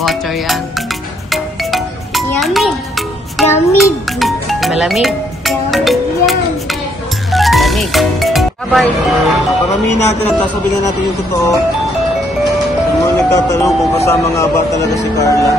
Water yan. Yummy. Yummy. Malamig. Yummy yan. Lamig. Bye-bye. Paramihin natin at sasabihin na natin yung totoo. Yung mga nagtatanong kung kasama nga ba talaga si Carla.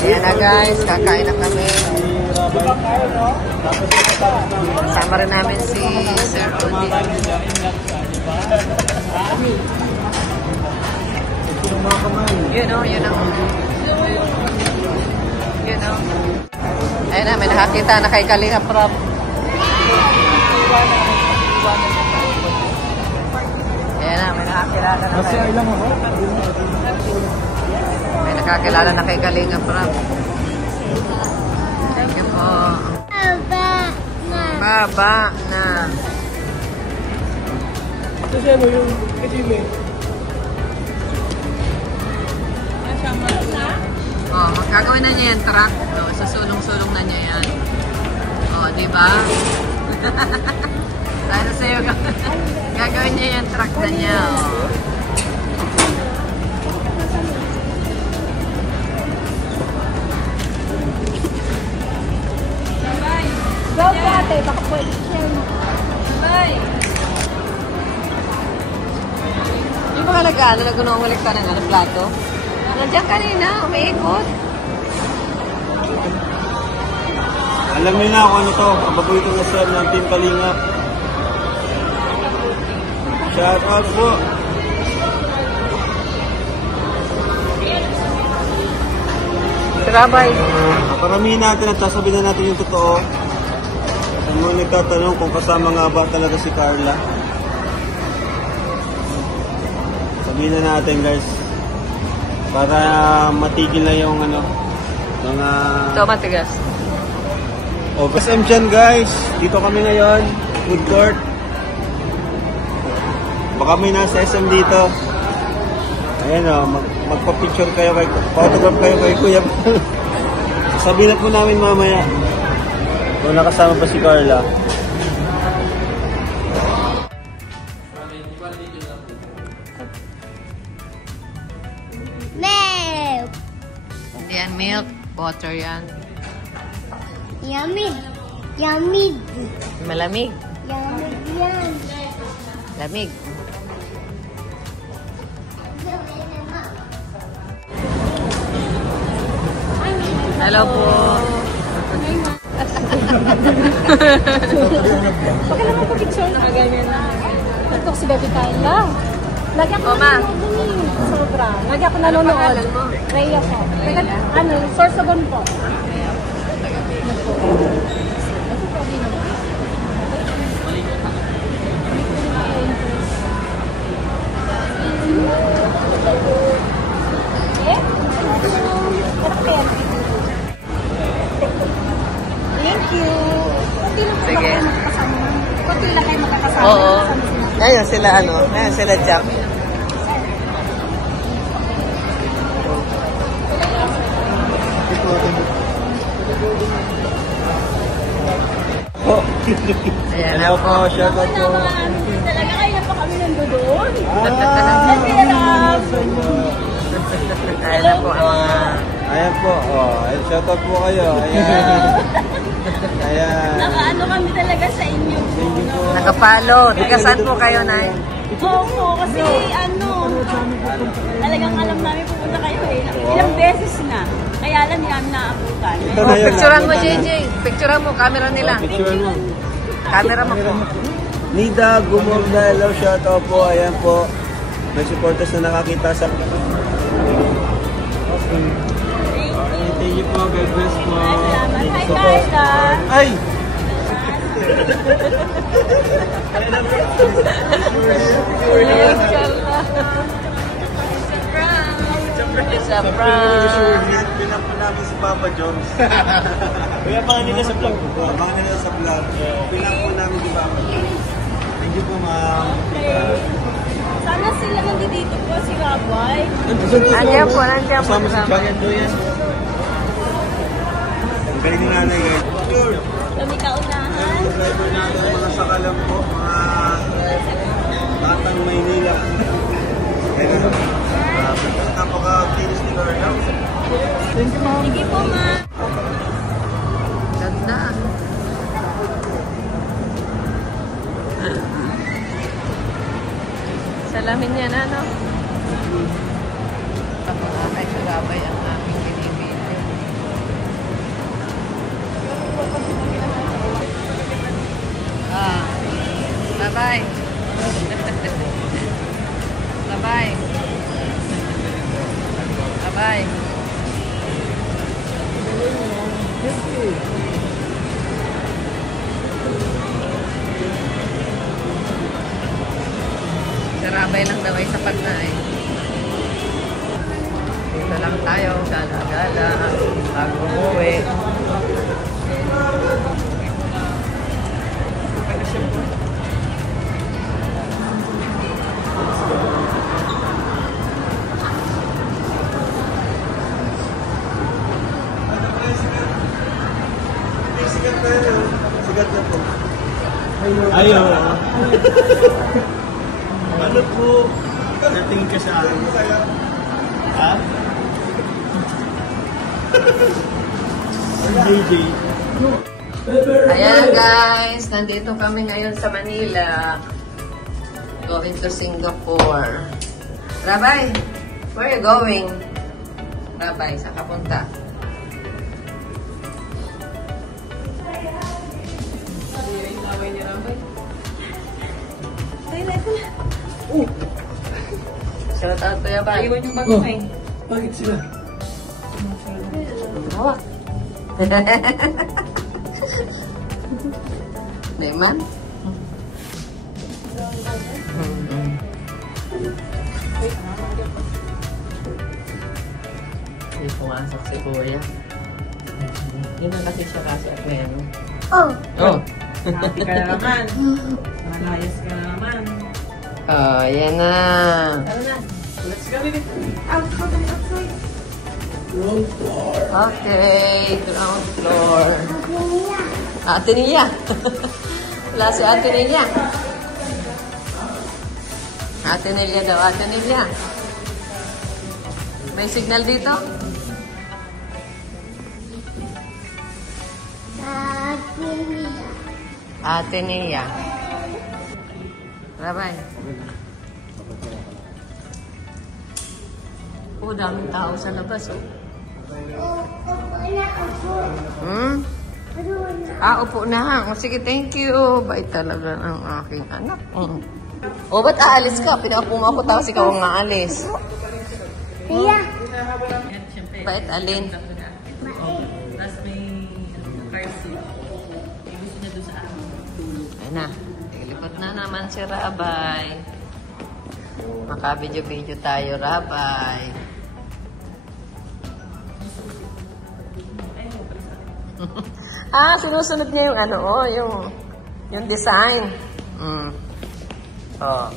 Ayan na guys, kakain na kami. Kasama rin namin si Sir Rudy. Yun o. Ayan na, may nakakita na kay Kalinga Prab. Ayan na, may nakakilala na kay nakakilala na kay Kalinga Prab. Thank you po. Baba na. Kasi ano yung kasime? Oh, magkagawin na niya yan, truck. Oh, susulong-sulong na niya yan. Oh, di ba? Sana sa'yo, gagawin niya yung truck na niya. Oh. Go, ate. Baka pwede share mo. Bye! Yung mga nag-ano, nag-unawalik ka ng plato? Nandiyan kanina, umiikot. Alam niyo na kung ano to. Ang paborito na sir ng Team Kalinga. Shout out po. Sarabay. Paramihin natin at sasabihin na natin yung totoo. Yung mga nagtatanong kung kasama nga ba talaga si Carla. Sabihin na natin guys. Para matigil na yung ano. Mga... Ito, matigas. SM dyan guys. Dito kami ngayon. Food court. Baka may nasa SM dito. Ayan o. Magpa-picture kayo kay... Photograph kayo kay Kuya. Sabihin po namin mamaya. Kung nakasama pa si Carla. Milk. Hindi yan milk. Water yan. Yummy. Yummy. Malamig. Yummy yan. Lamig. Hello po. Baka naman po picture na ganyan na. Ito si Baby Kyla. Lagi ako nanonood dun eh. Sobra. Lagi ako nanonood. Rhea po. Teka, ano, Sorsogon po. Thank you. Sige. Kunti lang kayo magkakasama. Oo. Ngayon sila ano, ngayon sila Jack. Oh. Ayan Hello po. po. Shout out po. Talaga kaya pa kami nandoon. Ayan po ang mga... Ayan po. Oh, shout out po kayo. Ayan. Ayan. Nakaano kami talaga sa inyo. Nakapalo. Tigasan po kayo, Nay. Oo, kasi ano, talagang alam namin pupunta kayo eh. Ilang beses na. Kaya lang hindi namin naabutan. Ito Oh, na yun. picturean mo, JJ. Picturean mo, camera nila. Picture mo. Camera mo po. Nida Gumorda. Hello. Shout out po. Ayan po. May supporters na nakakita sa... Thank you po. God bless po. Salamat. Hi, Carla. Ay! It's a prank. Pinap po namin si Papa Jones. Kaya abangan nila sa vlog. Abangan nila sa vlog. Pinap po namin si Papa Jones. Thank you po, ma'am. Sana sila nandito po, si Rabay. Nandiyan po, nandiyan po. Kasama si Chuck and Joyan. Ang galing ni nanay, guys. Sure. Kami kaunahan. Ang driver natin, mga sakalam po, mga batang Maynila. Kaya napaka-kinis ni Lord. Thank you, ma'am. Sige po, ma. Ganda. Salamin yan, ano? Ay, sarabay ang aming binibili. Bye-bye. Bye-bye. Bye-bye. Sarabay lang daw ay sapat na eh. Dito lang tayo, gala-gala, bago umuwi. Sigat na po. Ayaw. Ano po? Natingin ka sa akin. Ha? JJ. Ayan guys, nandito kami ngayon sa Manila. Going to Singapore. Rabay, where are you going? Rabay, saan ka punta? Shout out to Yabay. Iwan yung bago eh. Bakit sila? Hawak. Neman? Hindi pumasok si Kuya. Hindi na kasi siya kasi at may ano. Oh. Oh. Happy ka na naman. Malayas ka na naman. Oh, yan na. Tara na. Let's go, baby. Ground floor. Okay, ground floor. Ate Nia. Wala si Ate Nia. Ate Nia daw, Ate Nia. May signal dito? Ate Nia. Rabay. Oh, daming tao sa labas, oh. Hmm? Upo na. O, sige, thank you. Bait talaga ng aking anak. O, ba't aalis ka? Pinaupo mo ako, tapos ikaw ang aalis. Iya. Bait, alin? Tapos may car seat. May gusto niya doon sa amin. Tulog. Ayun na. Lipat na naman si Rabay. Maka-video-video tayo, Rabay. Sinusunod niya yung ano, oh, yung design. Oh. Oh.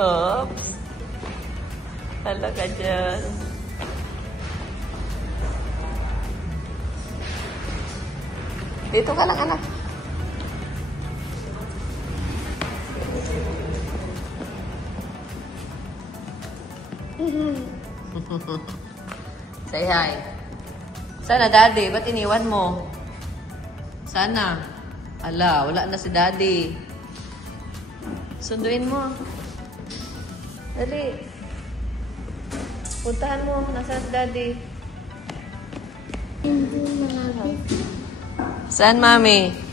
Oops. Hala ka dyan. Dito ka lang, anak. Say hi. Sana, Daddy? Ba't iniwan mo? Sana. Ala, wala na si Daddy. Sunduin mo. Dali. Puntahan mo. Nasaan si Daddy? Saan, Mami?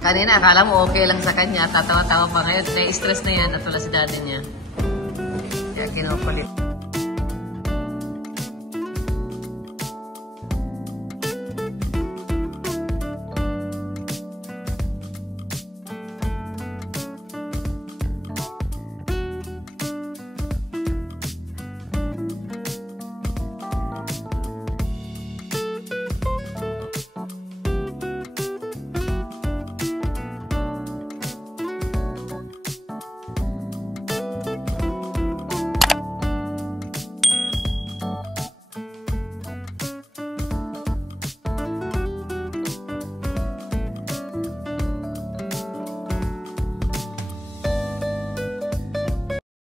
Kanina, akala mo okay lang sa kanya. Tatawa-tawa pa ngayon. Na-stress na yan at wala si Daddy niya. Kaya kinukulit.